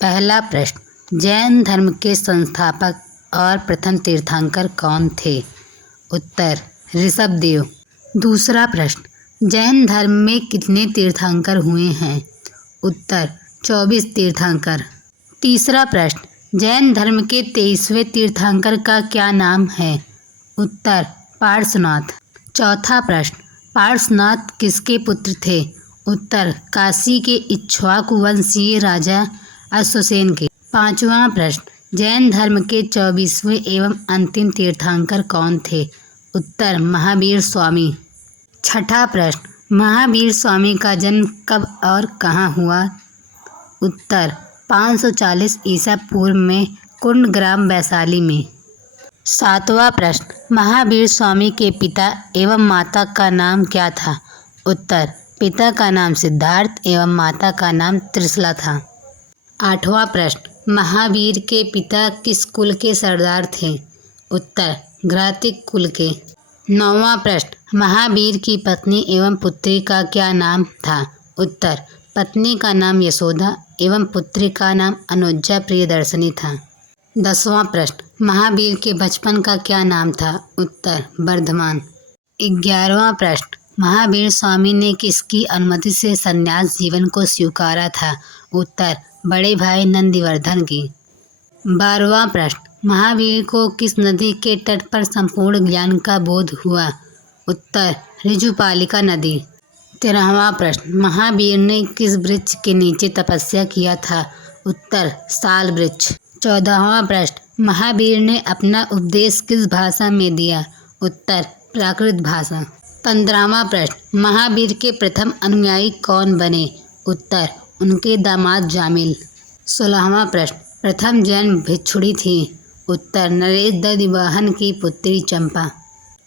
पहला प्रश्न, जैन धर्म के संस्थापक और प्रथम तीर्थंकर कौन थे? उत्तर, ऋषभदेव। दूसरा प्रश्न, जैन धर्म में कितने तीर्थंकर हुए हैं? उत्तर, 24 तीर्थंकर। तीसरा प्रश्न, जैन धर्म के 23वें तीर्थंकर का क्या नाम है? उत्तर, पार्श्वनाथ। चौथा प्रश्न, पार्श्वनाथ किसके पुत्र थे? उत्तर, काशी के इक्ष्वाकु वंशीय राजा अश्वसेन के। पांचवा प्रश्न, जैन धर्म के 24वें एवं अंतिम तीर्थंकर कौन थे? उत्तर, महावीर स्वामी। छठा प्रश्न, महावीर स्वामी का जन्म कब और कहाँ हुआ? उत्तर, 540 ईसा पूर्व में कुंडग्राम वैशाली में। सातवां प्रश्न, महावीर स्वामी के पिता एवं माता का नाम क्या था? उत्तर, पिता का नाम सिद्धार्थ एवं माता का नाम त्रिशला था। आठवां प्रश्न, महावीर के पिता किस कुल के सरदार थे? उत्तर, घ्रातिक कुल के। नौवां प्रश्न, महावीर की पत्नी एवं पुत्री का क्या नाम था? उत्तर, पत्नी का नाम यशोदा एवं पुत्री का नाम अनुजा प्रियदर्शनी था। 10वां प्रश्न, महावीर के बचपन का क्या नाम था? उत्तर, वर्धमान। 11वां प्रश्न, महावीर स्वामी ने किसकी अनुमति से संन्यास जीवन को स्वीकारा था? उत्तर, बड़े भाई नंदिवर्धन की। 12वां प्रश्न, महावीर को किस नदी के तट पर संपूर्ण ज्ञान का बोध हुआ? उत्तर, ऋजुपालिका नदी। 13वां प्रश्न, महावीर ने किस वृक्ष के नीचे तपस्या किया था? उत्तर, साल वृक्ष। 14वां प्रश्न, महावीर ने अपना उपदेश किस भाषा में दिया? उत्तर, प्राकृत भाषा। 15वां प्रश्न, महावीर के प्रथम अनुयायी कौन बने? उत्तर, उनके दामाद जामिल। 16वां प्रश्न, प्रथम जैन भिक्षुणी थी? उत्तर, नरेश दधिवाहन की पुत्री चंपा।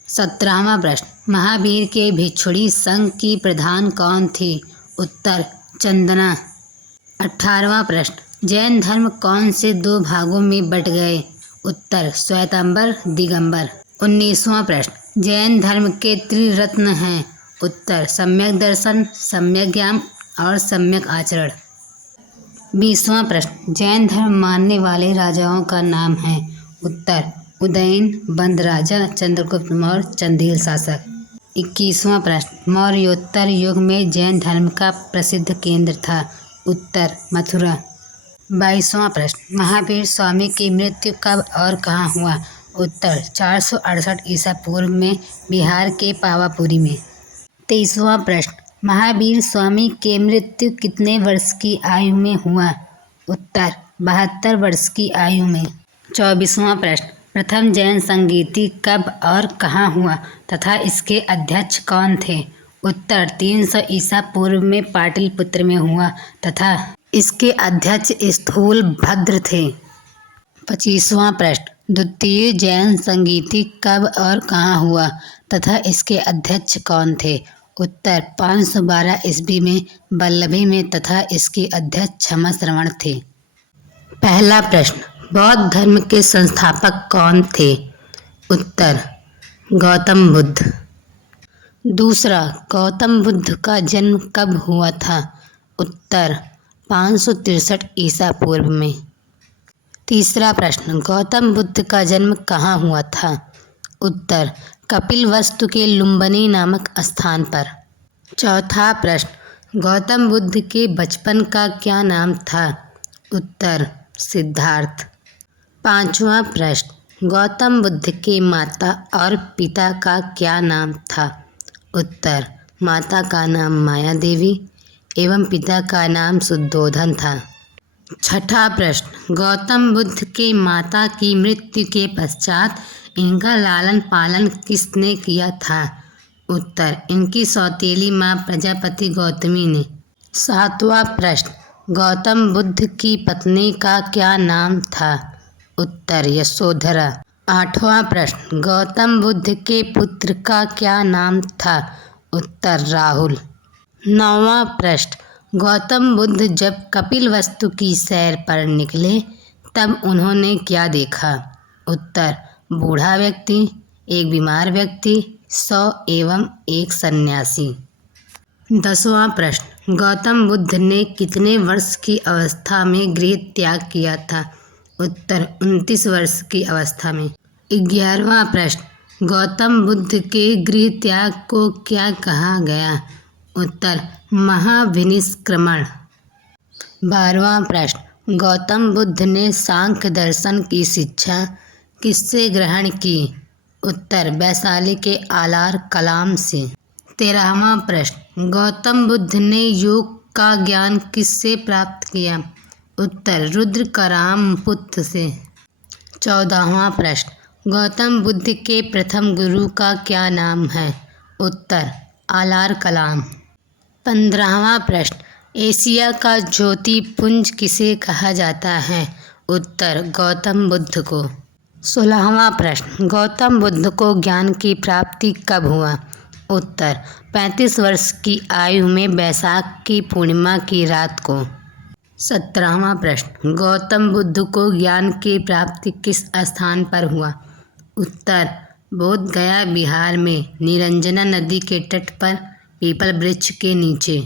17वां प्रश्न, महावीर के भिक्षुणी संघ की प्रधान कौन थी? उत्तर, चंदना। 18वां प्रश्न, जैन धर्म कौन से 2 भागों में बट गए? उत्तर, श्वेतांबर दिगंबर। 19वां प्रश्न, जैन धर्म के त्रिरत्न हैं? उत्तर, सम्यक दर्शन, सम्यक ज्ञान और सम्यक आचरण। 20वां प्रश्न, जैन धर्म मानने वाले राजाओं का नाम है? उत्तर, उदयन, बंद राजा, चंद्रगुप्त मौर्य, चंदेल शासक। 21वां प्रश्न, मौर्योत्तर युग में जैन धर्म का प्रसिद्ध केंद्र था? उत्तर, मथुरा। 22वां प्रश्न, महावीर स्वामी की मृत्यु कब और कहाँ हुआ? उत्तर, 468 ईसा पूर्व में बिहार के पावापुरी में। 23वां प्रश्न, महावीर स्वामी के मृत्यु कितने वर्ष की आयु में हुआ? उत्तर, 72 वर्ष की आयु में। 24वां प्रश्न, प्रथम जैन संगीति कब और कहाँ हुआ तथा इसके अध्यक्ष कौन थे? उत्तर, 300 ईसा पूर्व में पाटलिपुत्र में हुआ तथा इसके अध्यक्ष स्थूलभद्र थे। 25वां प्रश्न, द्वितीय जैन संगीति कब और कहाँ हुआ तथा इसके अध्यक्ष कौन थे? उत्तर, 512 ईस्वी में वल्लभी में तथा इसके अध्यक्ष क्षमा श्रवण थे। पहला प्रश्न, बौद्ध धर्म के संस्थापक कौन थे? उत्तर, गौतम बुद्ध। दूसरा, गौतम बुद्ध का जन्म कब हुआ था? उत्तर, 563 ईसा पूर्व में। तीसरा प्रश्न, गौतम बुद्ध का जन्म कहाँ हुआ था? उत्तर, कपिलवस्तु के लुम्बिनी नामक स्थान पर। चौथा प्रश्न, गौतम बुद्ध के बचपन का क्या नाम था? उत्तर, सिद्धार्थ। पांचवा प्रश्न, गौतम बुद्ध के माता और पिता का क्या नाम था? उत्तर, माता का नाम माया देवी एवं पिता का नाम शुद्धोधन था। छठा प्रश्न, गौतम बुद्ध के माता की मृत्यु के पश्चात इनका लालन पालन किसने किया था? उत्तर, इनकी सौतेली माँ प्रजापति गौतमी ने। सातवां प्रश्न, गौतम बुद्ध की पत्नी का क्या नाम था? उत्तर, यशोधरा। आठवां प्रश्न, गौतम बुद्ध के पुत्र का क्या नाम था? उत्तर, राहुल। नौवां प्रश्न, गौतम बुद्ध जब कपिलवस्तु की सैर पर निकले तब उन्होंने क्या देखा? उत्तर, बूढ़ा व्यक्ति, एक बीमार व्यक्ति, 100 एवं एक सन्यासी। 10वां प्रश्न, गौतम बुद्ध ने कितने वर्ष की अवस्था में गृह त्याग किया था? उत्तर, 29 वर्ष की अवस्था में। 11वां प्रश्न, गौतम बुद्ध के गृह त्याग को क्या कहा गया? उत्तर, महाविनिष्क्रमण। 12वां प्रश्न, गौतम बुद्ध ने सांख्य दर्शन की शिक्षा किससे ग्रहण की? उत्तर, वैशाली के आलार कलाम से। 13वां प्रश्न, गौतम बुद्ध ने योग का ज्ञान किससे प्राप्त किया? उत्तर, रुद्र करामपुत्र से। 14वां प्रश्न, गौतम बुद्ध के प्रथम गुरु का क्या नाम है? उत्तर, आलार कलाम। 15वां प्रश्न, एशिया का ज्योतिपुंज किसे कहा जाता है? उत्तर, गौतम बुद्ध को। 16वां प्रश्न, गौतम बुद्ध को ज्ञान की प्राप्ति कब हुआ? उत्तर, 35 वर्ष की आयु में वैशाख की पूर्णिमा की रात को। 17वां प्रश्न, गौतम बुद्ध को ज्ञान की प्राप्ति किस स्थान पर हुआ? उत्तर, बोध गया बिहार में निरंजना नदी के तट पर पीपल वृक्ष के नीचे।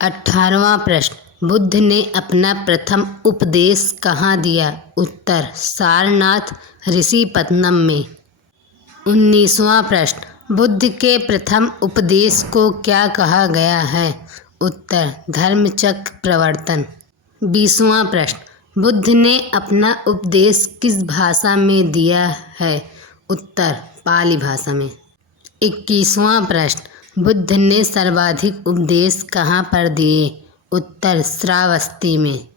18वां प्रश्न, बुद्ध ने अपना प्रथम उपदेश कहाँ दिया? उत्तर, सारनाथ ऋषिपत्तनम में। 19वां प्रश्न, बुद्ध के प्रथम उपदेश को क्या कहा गया है? उत्तर, धर्मचक्र प्रवर्तन। 20वां प्रश्न, बुद्ध ने अपना उपदेश किस भाषा में दिया है? उत्तर, पाली भाषा में। 21वां प्रश्न, बुद्ध ने सर्वाधिक उपदेश कहाँ पर दिए? उत्तर, श्रावस्ती में।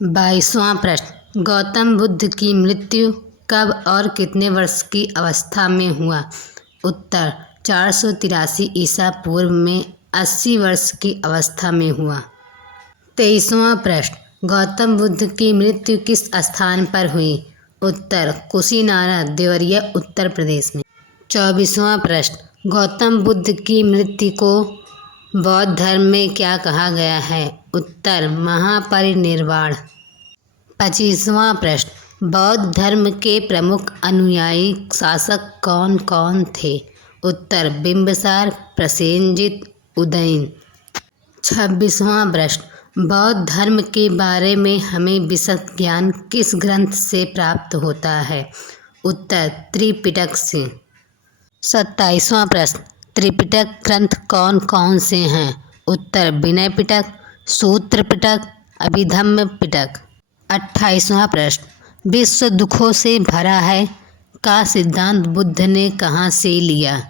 22वां प्रश्न, गौतम बुद्ध की मृत्यु कब और कितने वर्ष की अवस्था में हुआ? उत्तर, 483 ईसा पूर्व में 80 वर्ष की अवस्था में हुआ। 23वां प्रश्न, गौतम बुद्ध की मृत्यु किस स्थान पर हुई? उत्तर, कुशीनारा देवरिया उत्तर प्रदेश में। 24वां प्रश्न, गौतम बुद्ध की मृत्यु को बौद्ध धर्म में क्या कहा गया है? उत्तर, महापरिनिर्वाण। 25वां प्रश्न, बौद्ध धर्म के प्रमुख अनुयायी शासक कौन कौन थे? उत्तर, बिंबिसार, प्रसेनजित, उदयन। 26वां प्रश्न, बौद्ध धर्म के बारे में हमें विशद ज्ञान किस ग्रंथ से प्राप्त होता है? उत्तर, त्रिपिटक से। 27वां प्रश्न, त्रिपिटक ग्रंथ कौन कौन से हैं? उत्तर, विनय पिटक, सूत्र पिटक, अभिधम्म पिटक। 28वां प्रश्न, विश्व दुखों से भरा है का सिद्धांत बुद्ध ने कहाँ से लिया?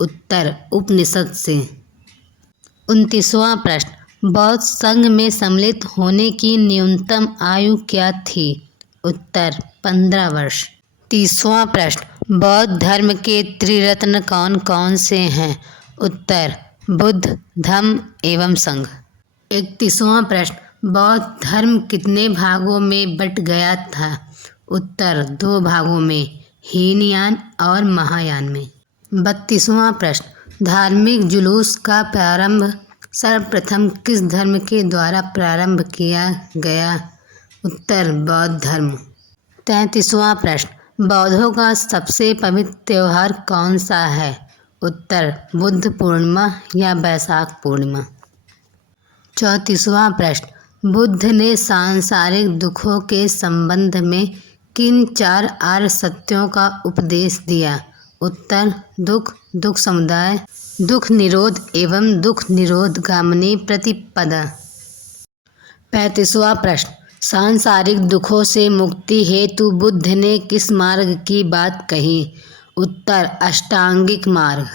उत्तर, उपनिषद से। 29वां प्रश्न, बौद्ध संघ में सम्मिलित होने की न्यूनतम आयु क्या थी? उत्तर, 15 वर्ष। 30वां प्रश्न, बौद्ध धर्म के त्रिरत्न कौन कौन से हैं? उत्तर, बुद्ध, धम्म एवं संघ। 31वां प्रश्न, बौद्ध धर्म कितने भागों में बट गया था? उत्तर, 2 भागों में, हीनयान और महायान में। 32वां प्रश्न, धार्मिक जुलूस का प्रारंभ सर्वप्रथम किस धर्म के द्वारा प्रारंभ किया गया? उत्तर, बौद्ध धर्म। 33वां प्रश्न, बौद्धों का सबसे पवित्र त्यौहार कौन सा है? उत्तर, बुद्ध पूर्णिमा या वैशाख पूर्णिमा। 34वां प्रश्न, बुद्ध ने सांसारिक दुखों के संबंध में किन 4 आर्य सत्यों का उपदेश दिया? उत्तर, दुख, दुख समुदाय, दुख निरोध एवं दुख निरोधगामिनी प्रतिपदा। 35वां प्रश्न, सांसारिक दुखों से मुक्ति हेतु बुद्ध ने किस मार्ग की बात कही? उत्तर, अष्टांगिक मार्ग।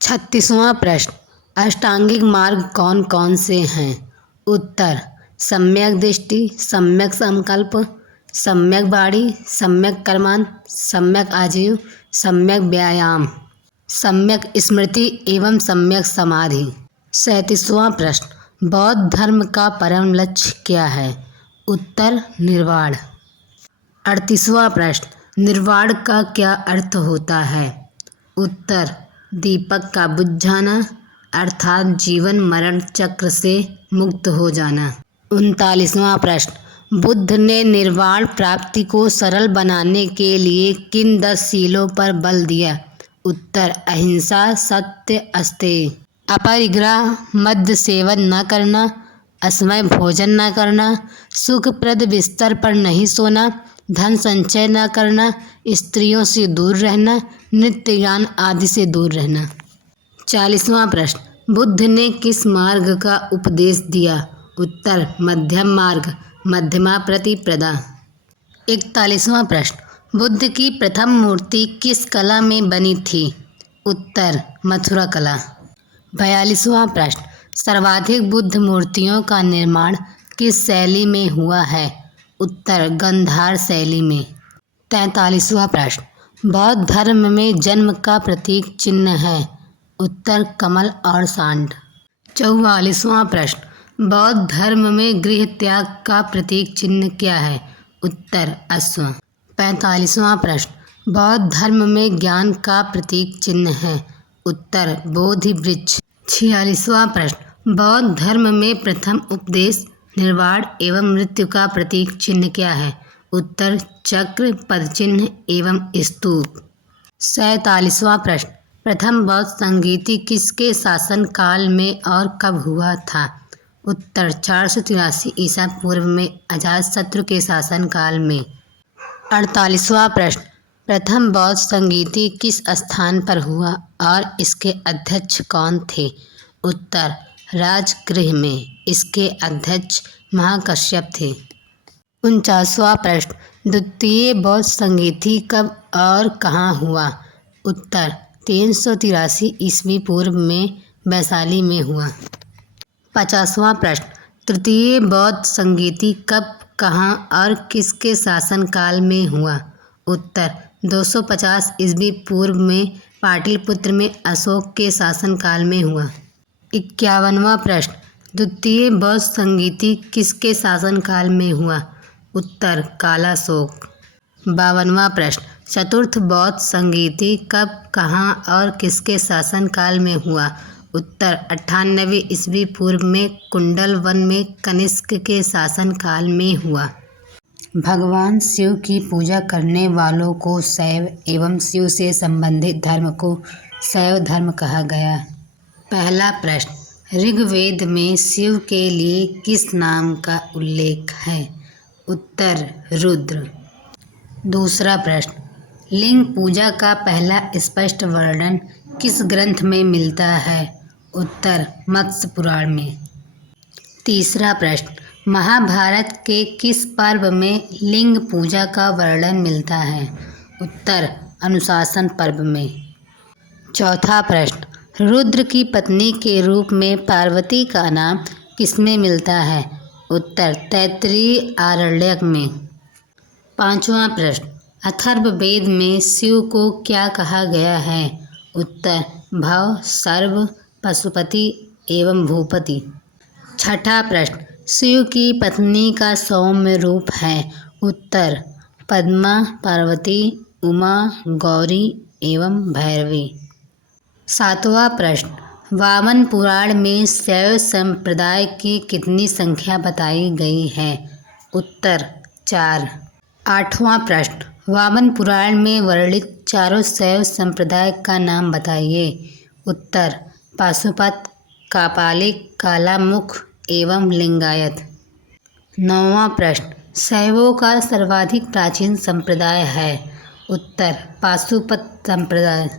36वां प्रश्न, अष्टांगिक मार्ग कौन कौन से हैं? उत्तर, सम्यक दृष्टि, सम्यक संकल्प, सम्यक वाणी, सम्यक कर्मांत, सम्यक आजीव, सम्यक व्यायाम, सम्यक स्मृति एवं सम्यक समाधि। 37वां प्रश्न, बौद्ध धर्म का परम लक्ष्य क्या है? उत्तर, निर्वाण। 38वां प्रश्न, निर्वाण का क्या अर्थ होता है? उत्तर, दीपक का बुझ जाना अर्थात जीवन मरण चक्र से मुक्त हो जाना। 39वां प्रश्न, बुद्ध ने निर्वाण प्राप्ति को सरल बनाने के लिए किन 10 शीलों पर बल दिया? उत्तर, अहिंसा, सत्य, अस्तेय। अपरिग्रह, मद्य सेवन न करना, असमय भोजन न करना, सुखप्रद बिस्तर पर नहीं सोना, धन संचय न करना, स्त्रियों से दूर रहना, नृत्य गान आदि से दूर रहना। 40वां प्रश्न, बुद्ध ने किस मार्ग का उपदेश दिया? उत्तर, मध्यम मार्ग, मध्यमा प्रतिपदा। 41वां प्रश्न, बुद्ध की प्रथम मूर्ति किस कला में बनी थी? उत्तर, मथुरा कला। 42वां प्रश्न, सर्वाधिक बुद्ध मूर्तियों का निर्माण किस शैली में हुआ है? उत्तर, गांधार शैली में। 43वां प्रश्न, बौद्ध धर्म में जन्म का प्रतीक चिन्ह है? उत्तर, कमल और सांड। 44वां प्रश्न, बौद्ध धर्म में गृह त्याग का प्रतीक चिन्ह क्या है? उत्तर, अश्व। 45वां प्रश्न, बौद्ध धर्म में ज्ञान का प्रतीक चिन्ह है? उत्तर, बोधि वृक्ष। 46वां प्रश्न, बौद्ध धर्म में प्रथम उपदेश निर्वाण एवं मृत्यु का प्रतीक चिन्ह क्या है? उत्तर, चक्र, पदचिन्ह एवं स्तूप। 47वां प्रश्न, प्रथम बौद्ध संगीति किसके शासन काल में और कब हुआ था? उत्तर, 483 ईसा पूर्व में अजातशत्रु के शासन काल में। 48वां प्रश्न, प्रथम बौद्ध संगीति किस स्थान पर हुआ और इसके अध्यक्ष कौन थे? उत्तर, राजगृह में, इसके अध्यक्ष महाकश्यप थे। 49वां प्रश्न, द्वितीय बौद्ध संगीति कब और कहाँ हुआ? उत्तर, 383 ईस्वी पूर्व में वैशाली में हुआ। 50वां प्रश्न, तृतीय बौद्ध संगीति कब, कहाँ और किसके शासन काल में हुआ? उत्तर, 250 ईस्वी पूर्व में पाटलिपुत्र में अशोक के शासन काल में हुआ। 51वां प्रश्न, द्वितीय बौद्ध संगीति किसके शासन काल में हुआ? उत्तर, कालाशोक। 52वां प्रश्न, चतुर्थ बौद्ध संगीति कब, कहाँ और किसके शासन काल में हुआ? उत्तर, 98 ईस्वी पूर्व में कुंडल वन में कनिष्क के शासन काल में हुआ। भगवान शिव की पूजा करने वालों को शैव एवं शिव से संबंधित धर्म को शैव धर्म कहा गया। पहला प्रश्न, ऋग्वेद में शिव के लिए किस नाम का उल्लेख है? उत्तर, रुद्र। दूसरा प्रश्न, लिंग पूजा का पहला स्पष्ट वर्णन किस ग्रंथ में मिलता है? उत्तर, मत्स्य पुराण में। तीसरा प्रश्न, महाभारत के किस पर्व में लिंग पूजा का वर्णन मिलता है? उत्तर, अनुशासन पर्व में। चौथा प्रश्न, रुद्र की पत्नी के रूप में पार्वती का नाम किसमें मिलता है? उत्तर, तैत्तिरीय आरण्यक में। पांचवा प्रश्न, अथर्ववेद में शिव को क्या कहा गया है? उत्तर, भव, सर्व, पशुपति एवं भूपति। छठा प्रश्न, शिव की पत्नी का सौम्य रूप है? उत्तर, पद्मा, पार्वती, उमा, गौरी एवं भैरवी। सातवां प्रश्न, वामन पुराण में शैव संप्रदाय की कितनी संख्या बताई गई है? उत्तर, 4। आठवां प्रश्न, वामन पुराण में वर्णित चारों शैव संप्रदाय का नाम बताइए। उत्तर, पाशुपत, कापालिक, कालामुख एवं लिंगायत। नौवां प्रश्न, शैवों का सर्वाधिक प्राचीन संप्रदाय है? उत्तर, पाशुपत संप्रदाय।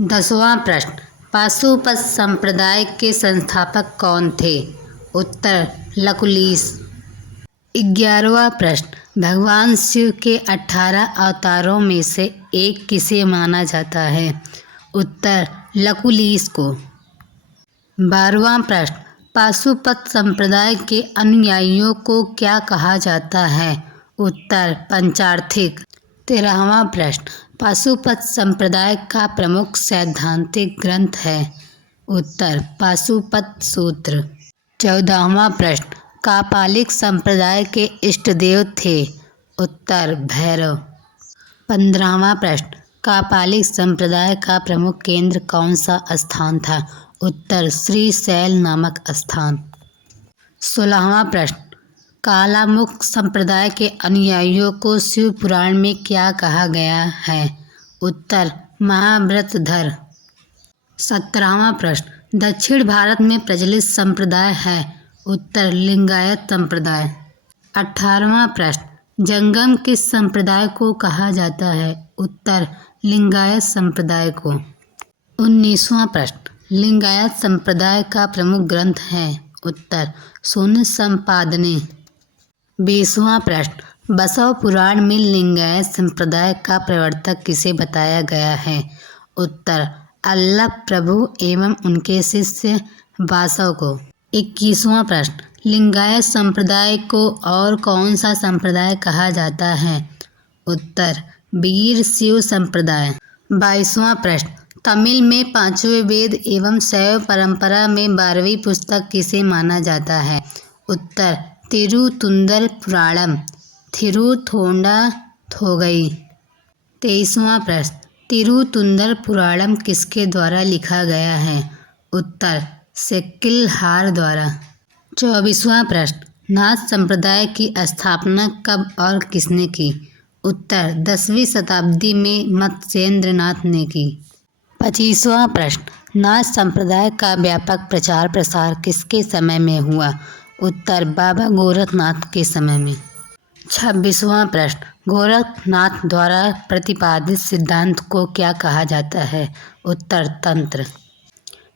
10वां प्रश्न, पाशुपत संप्रदाय के संस्थापक कौन थे? उत्तर, लकुलिश। 11वां प्रश्न, भगवान शिव के 18 अवतारों में से एक किसे माना जाता है? उत्तर, लकुलिश को। 12वां प्रश्न, पाशुपत संप्रदाय के अनुयायियों को क्या कहा जाता है? उत्तर, पंचार्थिक। 13वां प्रश्न, पाशुपत संप्रदाय का प्रमुख सैद्धांतिक ग्रंथ है? उत्तर, पाशुपत सूत्र। 14वां प्रश्न, कापालिक संप्रदाय के इष्टदेव थे? उत्तर, भैरव। 15वां प्रश्न, कापालिक संप्रदाय का प्रमुख केंद्र कौन सा स्थान था? उत्तर, श्रीशैल नामक स्थान। 16वां प्रश्न, कालामुख संप्रदाय के अनुयायियों को शिव पुराण में क्या कहा गया है? उत्तर, महाव्रतधर। 17वां प्रश्न, दक्षिण भारत में प्रचलित संप्रदाय है? उत्तर लिंगायत संप्रदाय। 18वां प्रश्न, जंगम किस संप्रदाय को कहा जाता है? उत्तर लिंगायत संप्रदाय को। 19वां प्रश्न, लिंगायत संप्रदाय का प्रमुख ग्रंथ है? उत्तर शून्य संपादनी। 20वां प्रश्न, बसव पुराण में लिंगायत संप्रदाय का प्रवर्तक किसे बताया गया है? उत्तर अल्लाह प्रभु एवं उनके शिष्य वासव को। 21वां प्रश्न, लिंगायत संप्रदाय को और कौन सा संप्रदाय कहा जाता है? उत्तर वीर शिव संप्रदाय। 22वां प्रश्न, तमिल में पांचवें वेद एवं शैव परंपरा में 12वीं पुस्तक किसे माना जाता है? उत्तर तिरुतुंदर पुराणम, थिरुथोंडा थोगई। 23वां प्रश्न, तिरुतुंदर पुराणम किसके द्वारा लिखा गया है? उत्तर सेक्किलहार द्वारा। 24वां प्रश्न, नाथ संप्रदाय की स्थापना कब और किसने की? उत्तर 10वीं शताब्दी में मत्स्येंद्र नाथ ने की। 25वां प्रश्न, नाथ संप्रदाय का व्यापक प्रचार प्रसार किसके समय में हुआ? उत्तर बाबा गोरखनाथ के समय में। 26वां प्रश्न, गोरखनाथ द्वारा प्रतिपादित सिद्धांत को क्या कहा जाता है? उत्तर तंत्र।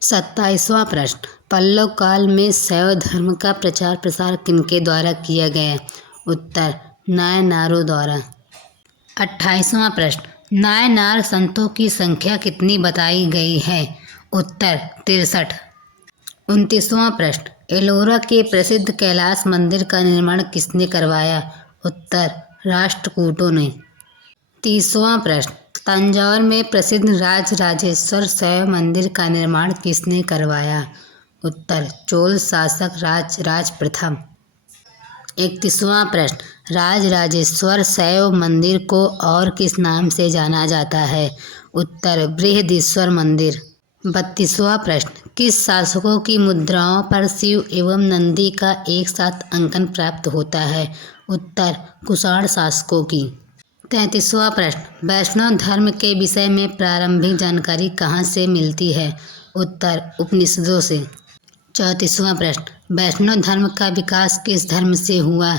27वां प्रश्न, पल्लव काल में शैव धर्म का प्रचार प्रसार किनके द्वारा किया गया? उत्तर नायनारों द्वारा। 28वां प्रश्न, नायनार संतों की संख्या कितनी बताई गई है? उत्तर 63। 29वां प्रश्न, एलोरा के प्रसिद्ध कैलाश मंदिर का निर्माण किसने करवाया? उत्तर राष्ट्रकूटों ने। 30वां प्रश्न, तंजौर में प्रसिद्ध राजराजेश्वर शैव मंदिर का निर्माण किसने करवाया? उत्तर चोल शासक राजराज प्रथम। 31वां प्रश्न, राजराजेश्वर शैव मंदिर को और किस नाम से जाना जाता है? उत्तर बृहदीश्वर मंदिर। 32वां प्रश्न, किस शासकों की मुद्राओं पर शिव एवं नंदी का एक साथ अंकन प्राप्त होता है? उत्तर कुषाण शासकों की। 33वां प्रश्न, वैष्णव धर्म के विषय में प्रारंभिक जानकारी कहाँ से मिलती है? उत्तर उपनिषदों से। 34वां प्रश्न, वैष्णव धर्म का विकास किस धर्म से हुआ?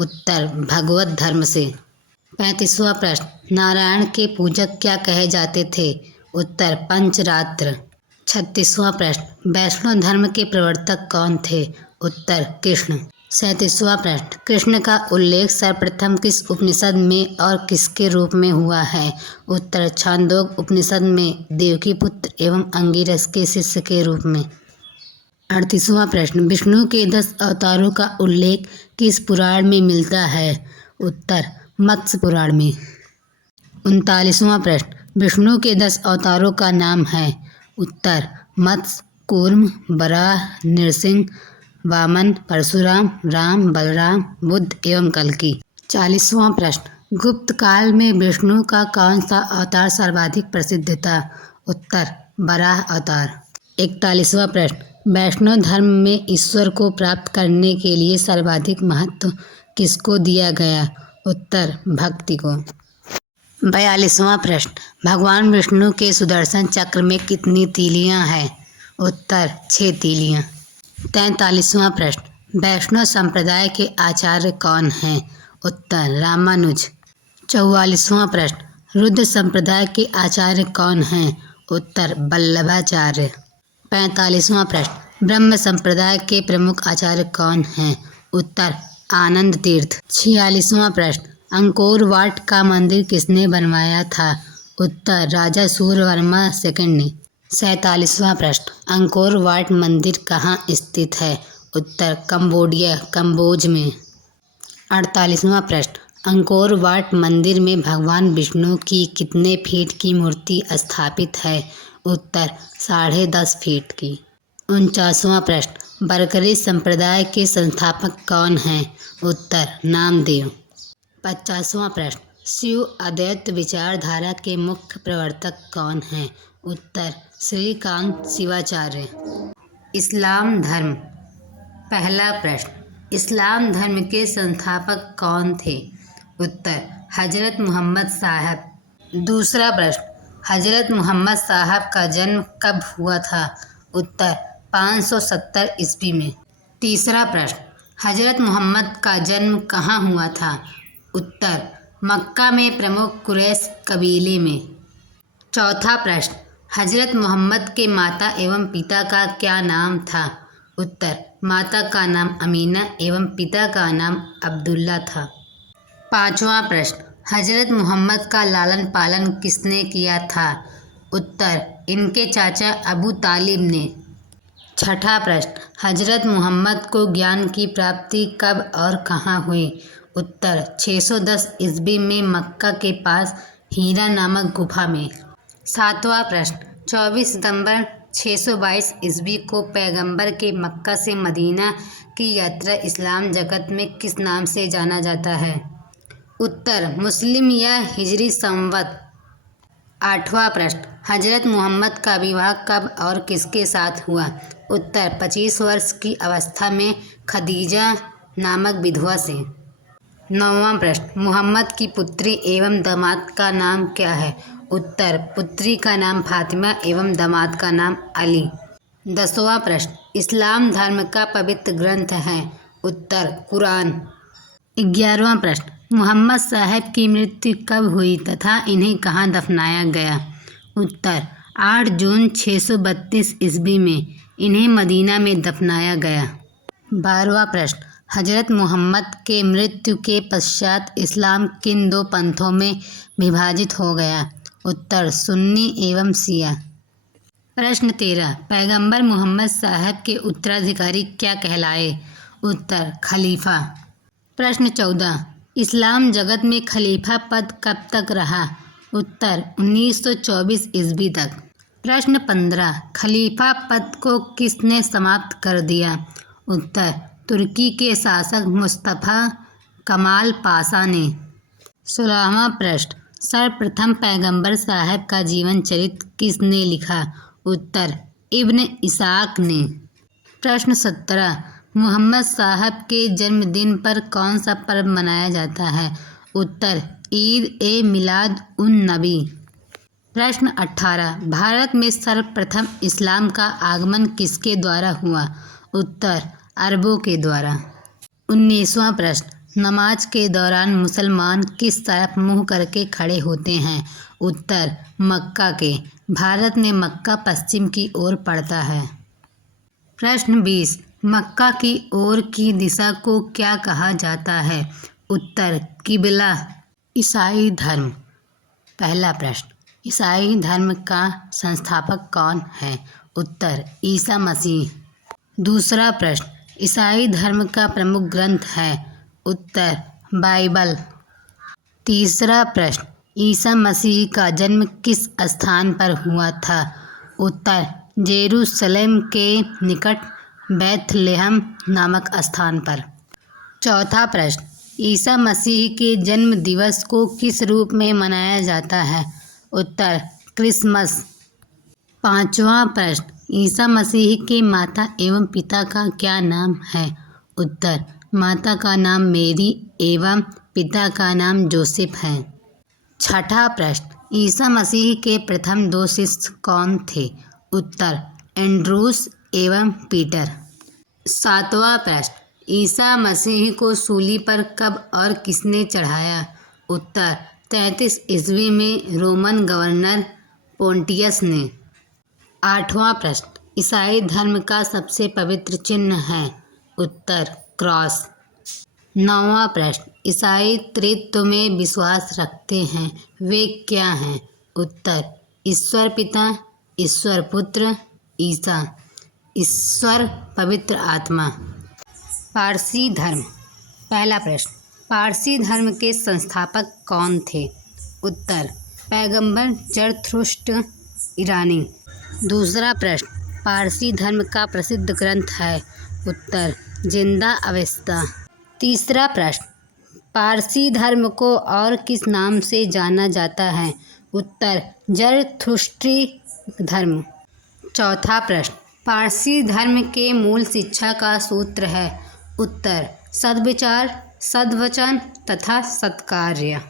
उत्तर भगवत धर्म से। 35वां प्रश्न, नारायण के पूजक क्या कहे जाते थे? उत्तर पंचरात्र। 36वां प्रश्न, वैष्णव धर्म के प्रवर्तक कौन थे? उत्तर कृष्ण। 37वां प्रश्न, कृष्ण का उल्लेख सर्वप्रथम किस उपनिषद में और किसके रूप में हुआ है? उत्तर छांदोग्य उपनिषद में देवकी पुत्र एवं अंगिरस के शिष्य के रूप में। 38वां प्रश्न, विष्णु के 10 अवतारों का उल्लेख किस पुराण में मिलता है? उत्तर मत्स्य पुराण में। 39वां प्रश्न, विष्णु के 10 अवतारों का नाम है? उत्तर मत्स्य, कूर्म, वराह, नृसिंह, वामन, परशुराम, राम, बलराम, बुद्ध एवं कल्कि। 40वां प्रश्न, गुप्त काल में विष्णु का कौन सा अवतार सर्वाधिक प्रसिद्ध था? उत्तर वराह अवतार। 41वां प्रश्न, वैष्णव धर्म में ईश्वर को प्राप्त करने के लिए सर्वाधिक महत्व किसको दिया गया? उत्तर भक्ति को। 42वां प्रश्न, भगवान विष्णु के सुदर्शन चक्र में कितनी तीलियां हैं? उत्तर 6 तीलियां। 43वां प्रश्न, वैष्णव संप्रदाय के आचार्य कौन हैं? उत्तर रामानुज। 44वां प्रश्न, रुद्र संप्रदाय के आचार्य कौन हैं? उत्तर वल्लभाचार्य। 45वां प्रश्न, ब्रह्म संप्रदाय के प्रमुख आचार्य कौन हैं? उत्तर आनंद तीर्थ। 46वां प्रश्न, अंकोर वाट का मंदिर किसने बनवाया था? उत्तर राजा सूर्यवर्मा सेकंड ने। 47वां प्रश्न, अंकोर वाट मंदिर कहाँ स्थित है? उत्तर कंबोडिया कंबोज में। 48वां प्रश्न, अंकोर वाट मंदिर में भगवान विष्णु की कितने फीट की मूर्ति स्थापित है? उत्तर 10.5 फीट की। 49वां प्रश्न, बरकरी संप्रदाय के संस्थापक कौन हैं? उत्तर नामदेव। 50वां प्रश्न, शिव अद्वैत विचारधारा के मुख्य प्रवर्तक कौन हैं? उत्तर श्रीकांत शिवाचार्य। इस्लाम धर्म। पहला प्रश्न, इस्लाम धर्म के संस्थापक कौन थे? उत्तर हजरत मोहम्मद साहब। दूसरा प्रश्न, हजरत मोहम्मद साहब का जन्म कब हुआ था? उत्तर 570 ईस्वी में। तीसरा प्रश्न, हजरत मोहम्मद का जन्म कहाँ हुआ था? उत्तर मक्का में प्रमुख कुरैश कबीले में। चौथा प्रश्न, हजरत मोहम्मद के माता एवं पिता का क्या नाम था? उत्तर माता का नाम अमीना एवं पिता का नाम अब्दुल्ला था। पांचवा प्रश्न, हजरत मोहम्मद का लालन पालन किसने किया था? उत्तर इनके चाचा अबू तालिब ने। छठा प्रश्न, हजरत मोहम्मद को ज्ञान की प्राप्ति कब और कहाँ हुई? उत्तर 610 ईस्वी में मक्का के पास हीरा नामक गुफा में। सातवां प्रश्न, 24 सितंबर 622 ईस्वी को पैगंबर के मक्का से मदीना की यात्रा इस्लाम जगत में किस नाम से जाना जाता है? उत्तर मुस्लिम या हिजरी संवत। आठवां प्रश्न, हजरत मोहम्मद का विवाह कब और किसके साथ हुआ? उत्तर 25 वर्ष की अवस्था में खदीजा नामक विधवा से। नौवां प्रश्न, मोहम्मद की पुत्री एवं दामाद का नाम क्या है? उत्तर पुत्री का नाम फातिमा एवं दामाद का नाम अली। 10वां प्रश्न, इस्लाम धर्म का पवित्र ग्रंथ है? उत्तर कुरान। 11वां प्रश्न, मोहम्मद साहब की मृत्यु कब हुई तथा इन्हें कहाँ दफनाया गया? उत्तर 8 जून 632 ईस्वी में इन्हें मदीना में दफनाया गया। 12वां प्रश्न, हजरत मोहम्मद के मृत्यु के पश्चात इस्लाम किन दो पंथों में विभाजित हो गया? उत्तर सुन्नी एवं शिया। प्रश्न 13, पैगंबर मोहम्मद साहब के उत्तराधिकारी क्या कहलाए? उत्तर खलीफा। प्रश्न 14, इस्लाम जगत में खलीफा पद कब तक रहा? उत्तर 1924 ईस्वी तक। प्रश्न 15, खलीफा पद को किसने समाप्त कर दिया? उत्तर तुर्की के शासक मुस्तफ़ा कमाल पाशा ने। 16वां प्रश्न, सर्वप्रथम पैगंबर साहब का जीवन चरित्र किसने लिखा? उत्तर इब्न इसाक ने। प्रश्न 17, मोहम्मद साहब के जन्मदिन पर कौन सा पर्व मनाया जाता है? उत्तर ईद ए मिलाद उन नबी। प्रश्न 18, भारत में सर्वप्रथम इस्लाम का आगमन किसके द्वारा हुआ? उत्तर अरबों के द्वारा। 19वां प्रश्न, नमाज के दौरान मुसलमान किस तरफ मुंह करके खड़े होते हैं? उत्तर मक्का के। भारत में मक्का पश्चिम की ओर पड़ता है। प्रश्न 20, मक्का की ओर की दिशा को क्या कहा जाता है? उत्तर किबला। ईसाई धर्म। पहला प्रश्न, ईसाई धर्म का संस्थापक कौन है? उत्तर ईसा मसीह। दूसरा प्रश्न, ईसाई धर्म का प्रमुख ग्रंथ है? उत्तर बाइबल। तीसरा प्रश्न, ईसा मसीह का जन्म किस स्थान पर हुआ था? उत्तर जेरूशलेम के निकट बैथलेहम नामक स्थान पर। चौथा प्रश्न, ईसा मसीह के जन्म दिवस को किस रूप में मनाया जाता है? उत्तर क्रिसमस। पांचवा प्रश्न, ईसा मसीह के माता एवं पिता का क्या नाम है? उत्तर माता का नाम मेरी एवं पिता का नाम जोसेफ है। छठा प्रश्न, ईसा मसीह के प्रथम दो शिष्य कौन थे? उत्तर एंड्रूस एवं पीटर। सातवां प्रश्न, ईसा मसीह को सूली पर कब और किसने चढ़ाया? उत्तर 33 ईस्वी में रोमन गवर्नर पोंटियस ने। आठवां प्रश्न, ईसाई धर्म का सबसे पवित्र चिन्ह है? उत्तर क्रॉस। नौवां प्रश्न, ईसाई त्रित्व में विश्वास रखते हैं, वे क्या हैं? उत्तर ईश्वर पिता, ईश्वर पुत्र, ईसा, ईश्वर पवित्र आत्मा। पारसी धर्म। पहला प्रश्न, पारसी धर्म के संस्थापक कौन थे? उत्तर पैगंबर जरथुष्ट्र ईरानी। दूसरा प्रश्न, पारसी धर्म का प्रसिद्ध ग्रंथ है? उत्तर जिंदा अवेस्ता। तीसरा प्रश्न, पारसी धर्म को और किस नाम से जाना जाता है? उत्तर जरथुष्ट्री धर्म। चौथा प्रश्न, पारसी धर्म के मूल शिक्षा का सूत्र है? उत्तर सद्विचार, सद्वचन तथा सत्कार्य।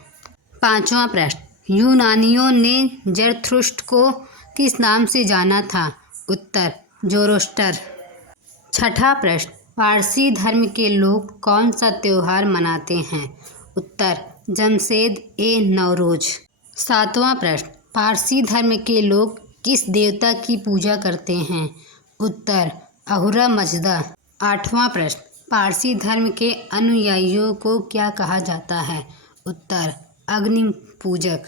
पांचवा प्रश्न, यूनानियों ने जरथुष्ट्र को किस नाम से जाना था? उत्तर जोरोस्टर। छठा प्रश्न, पारसी धर्म के लोग कौन सा त्योहार मनाते हैं? उत्तर, जमशेद ए नौरोज। सातवां प्रश्न, पारसी धर्म के लोग किस देवता की पूजा करते हैं? उत्तर, अहुरा मजदा। आठवां प्रश्न, पारसी धर्म के अनुयायियों को क्या कहा जाता है? उत्तर, अग्नि पूजक।